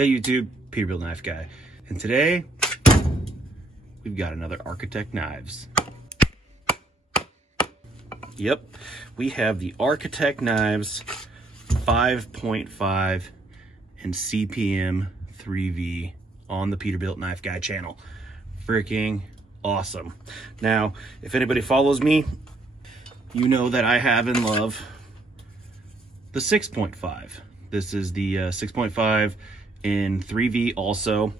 Hey YouTube, Peterbilt Knife Guy. And today, we've got another Architect Knives. Yep, we have the Architect Knives 5.5 and CPM 3V on the Peterbilt Knife Guy channel. Freaking awesome. Now, if anybody follows me, you know that I have and love the 6.5. This is the 6.5 in 3V also.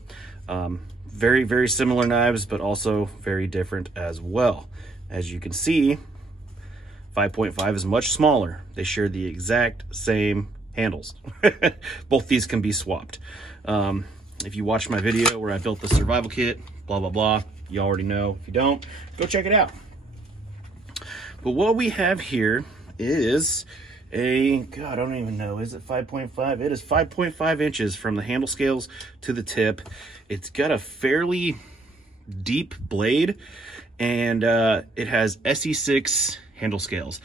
Very, very similar knives, but also very different as well. As you can see, 5.5 is much smaller. They share the exact same handles. Both these can be swapped. If you watch my video where I built the survival kit, blah, blah, blah, you already know. If you don't, go check it out. But what we have here is God, I don't even know. Is it 5.5? It is 5.5 inches from the handle scales to the tip. It's got a fairly deep blade, and it has SE6 handle scales.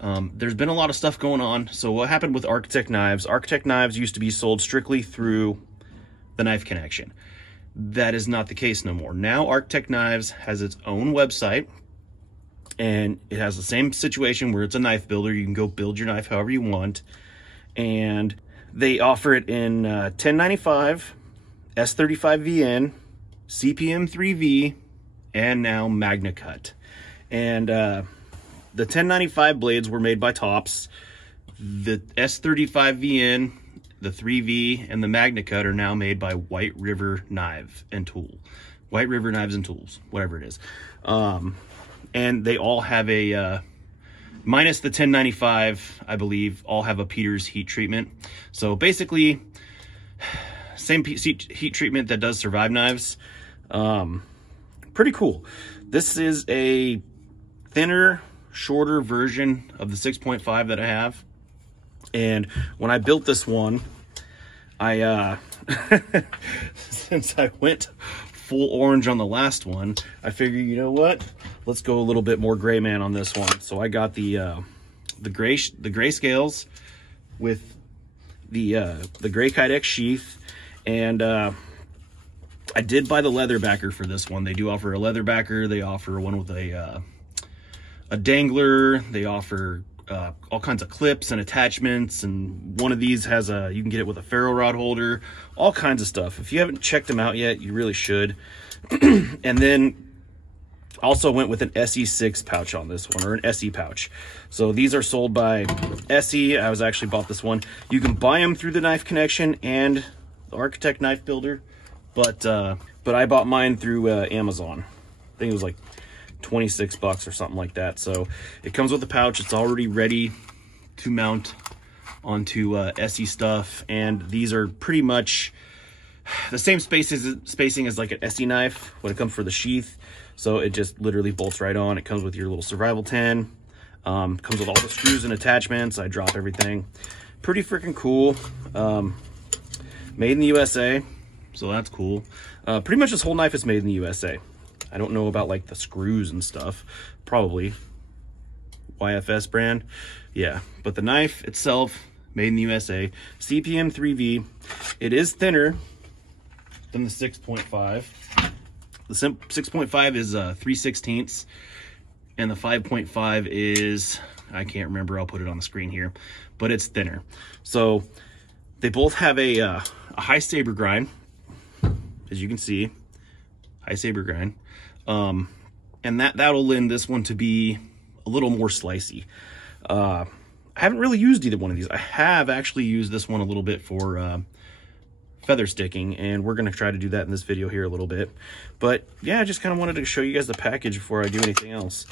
There's been a lot of stuff going on. So what happened with Architect Knives? Architect Knives used to be sold strictly through the Knife Connection. That is not the case no more. Now Architect Knives has its own website, and it has the same situation where it's a knife builder. You can go build your knife however you want. And they offer it in 1095, S35VN, CPM 3V, and now Magna Cut. And the 1095 blades were made by Tops. The S35VN, the 3V, and the Magna Cut are now made by White River Knives and Tools, whatever it is. And they all have a, minus the 1095, I believe, all have a Peters heat treatment. So basically, same heat treatment that does Survive knives. Pretty cool. This is a thinner, shorter version of the 6.5 that I have. And when I built this one, since I went full orange on the last one, I figured, you know what, let's go a little bit more gray man on this one. So I got the gray scales with the gray Kydex sheath, and I did buy the leather backer for this one. They do offer a leather backer. They offer one with a dangler. They offer all kinds of clips and attachments, and one of these has you can get it with a ferro rod holder, all kinds of stuff. If you haven't checked them out yet, you really should. And then also went with an SE6 pouch on this one, or an SE pouch. So these are sold by SE. I was actually bought this one. You can buy them through the Knife Connection and the Architect Knife Builder, but I bought mine through Amazon. I think it was like 26 bucks or something like that. So it comes with a pouch. It's already ready to mount onto SE stuff, and these are pretty much the same spacing as like an SE knife when it comes for the sheath. So it just literally bolts right on. It comes with your little survival tin, comes with all the screws and attachments. I drop everything. Pretty freaking cool. Made in the USA, so that's cool. Pretty much this whole knife is made in the USA. I don't know about like the screws and stuff. Probably YFS brand. Yeah, but the knife itself, made in the USA. CPM 3V. It is thinner than the 6.5. The 6.5 is 3/16, and the 5.5 is, I can't remember. I'll put it on the screen here, but it's thinner. So they both have a high saber grind, as you can see. High saber grind. And that'll lend this one to be a little more slicey. I haven't really used either one of these. I have actually used this one a little bit for feather sticking, and we're going to try to do that in this video here a little bit. But yeah, I just kind of wanted to show you guys the package before I do anything else.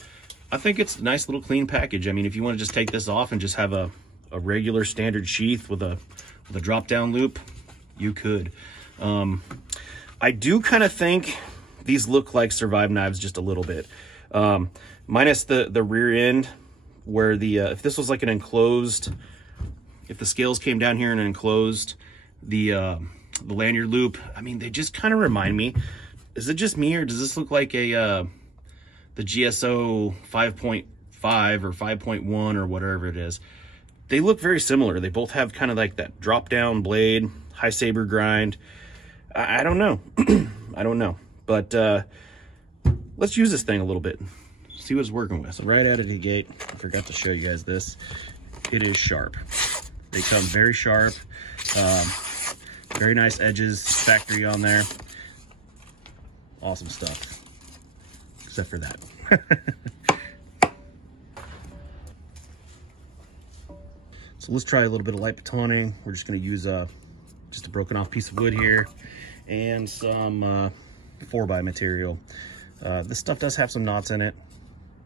I think it's a nice little clean package. I mean, if you want to just take this off and just have a regular standard sheath with a drop down loop, you could. I do kind of think these look like Survive knives just a little bit, minus the rear end, where if this was like an enclosed, if the scales came down here and enclosed the lanyard loop, I mean, they just kind of remind me. Is it just me, or does this look like the GSO 5.5 or 5.1 or whatever it is? They look very similar. They both have kind of like that drop down blade, high saber grind. I don't know. I don't know. But let's use this thing a little bit. See what it's working with. So right out of the gate, I forgot to show you guys this. It is sharp. They come very sharp. Very nice edges, factory on there. Awesome stuff. Except for that. So let's try a little bit of light batoning. We're just going to use just a broken off piece of wood here and some 4x material. This stuff does have some knots in it.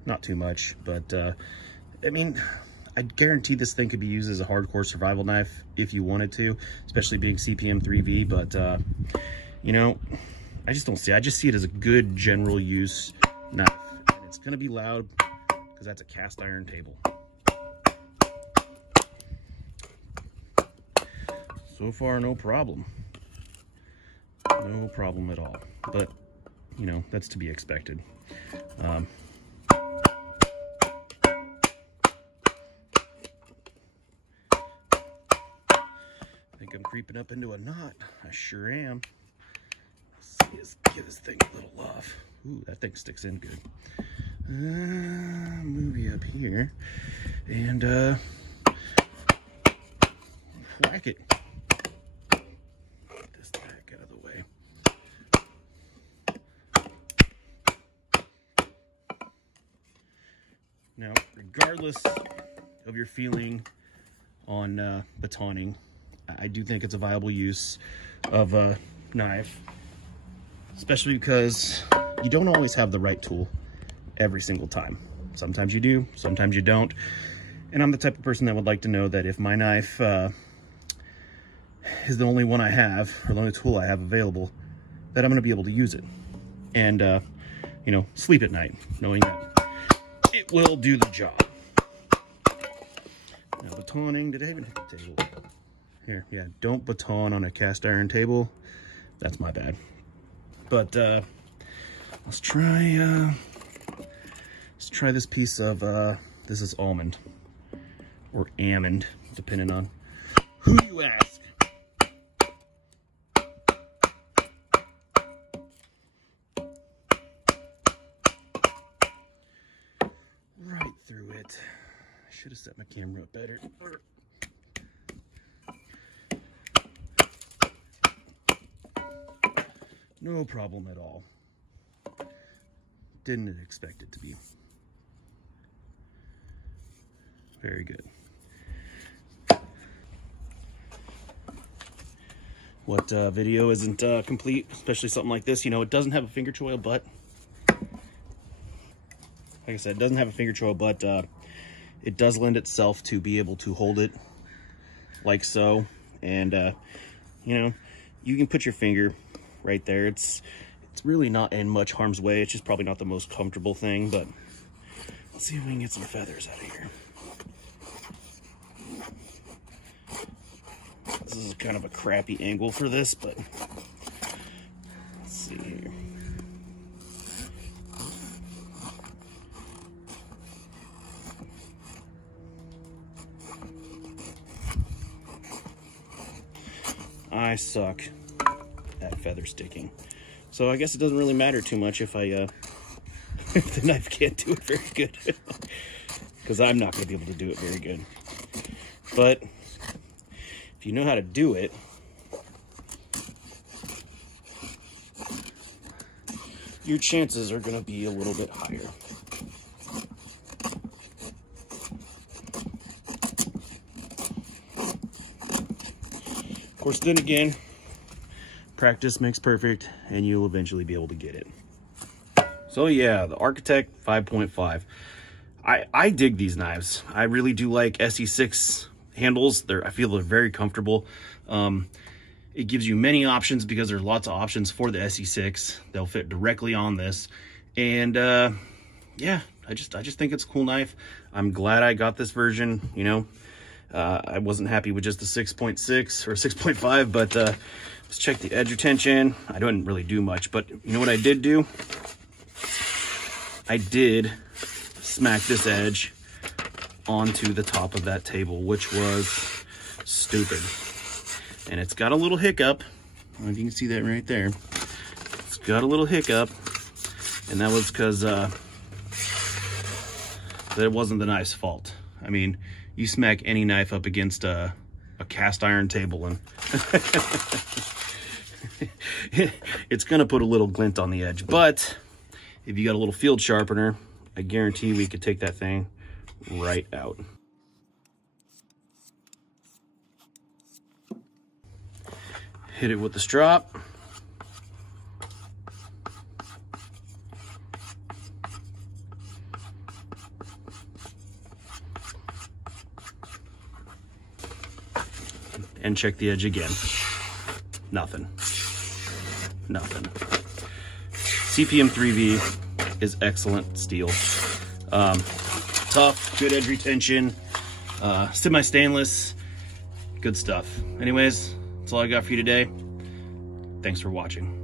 Not too much, but I mean, I guarantee this thing could be used as a hardcore survival knife if you wanted to, especially being CPM 3V, but you know, I just don't see it. I just see it as a good general use knife. And it's gonna be loud because that's a cast iron table. So far, no problem. No problem at all. But, you know, that's to be expected. I think I'm creeping up into a knot. I sure am. Let's give this thing a little love. Ooh, that thing sticks in good. Move you up here and whack it. Get this back out of the way. Now, regardless of your feeling on batoning, I do think it's a viable use of a knife, especially because you don't always have the right tool every single time. Sometimes you do, sometimes you don't. And I'm the type of person that would like to know that if my knife is the only one I have, or the only tool I have available, that I'm going to be able to use it and, you know, sleep at night knowing that it will do the job. Now, batoning, did I even hit the table? Here, yeah, don't baton on a cast iron table. That's my bad. But let's try this piece of this is almond or almond, depending on who you ask. Right through it. I should have set my camera up better. No problem at all. Didn't expect it to be. Very good. What video isn't complete, especially something like this? You know, it doesn't have a finger choil, but like I said, it doesn't have a finger choil, but it does lend itself to be able to hold it like so. And you know, you can put your finger right there. It's really not in much harm's way. It's just probably not the most comfortable thing, but let's see if we can get some feathers out of here. This is kind of a crappy angle for this, but let's see here. I suck at feather sticking. So I guess it doesn't really matter too much if I if the knife can't do it very good. Because I'm not going to be able to do it very good. But if you know how to do it, your chances are going to be a little bit higher. Of course, then again, practice makes perfect, and you'll eventually be able to get it. So yeah, the Architect 5.5. I dig these knives. I really do like SE6 handles. I feel they're very comfortable. It gives you many options because there's lots of options for the SE6. They'll fit directly on this. And yeah, I just think it's a cool knife. I'm glad I got this version, you know. I wasn't happy with just the 6.6 or 6.5, but let's check the edge retention. I didn't really do much, but you know what I did do? I did smack this edge onto the top of that table, which was stupid. and it's got a little hiccup. I don't know if you can see that right there. It's got a little hiccup, and that was because that wasn't the knife's fault. I mean, you smack any knife up against a cast iron table and it's gonna put a little glint on the edge. But if you got a little field sharpener, I guarantee we could take that thing right out. Hit it with the strop. And check the edge again. Nothing. Nothing. CPM 3V is excellent steel. Tough, good edge retention, semi-stainless, good stuff. Anyways, that's all I got for you today. Thanks for watching.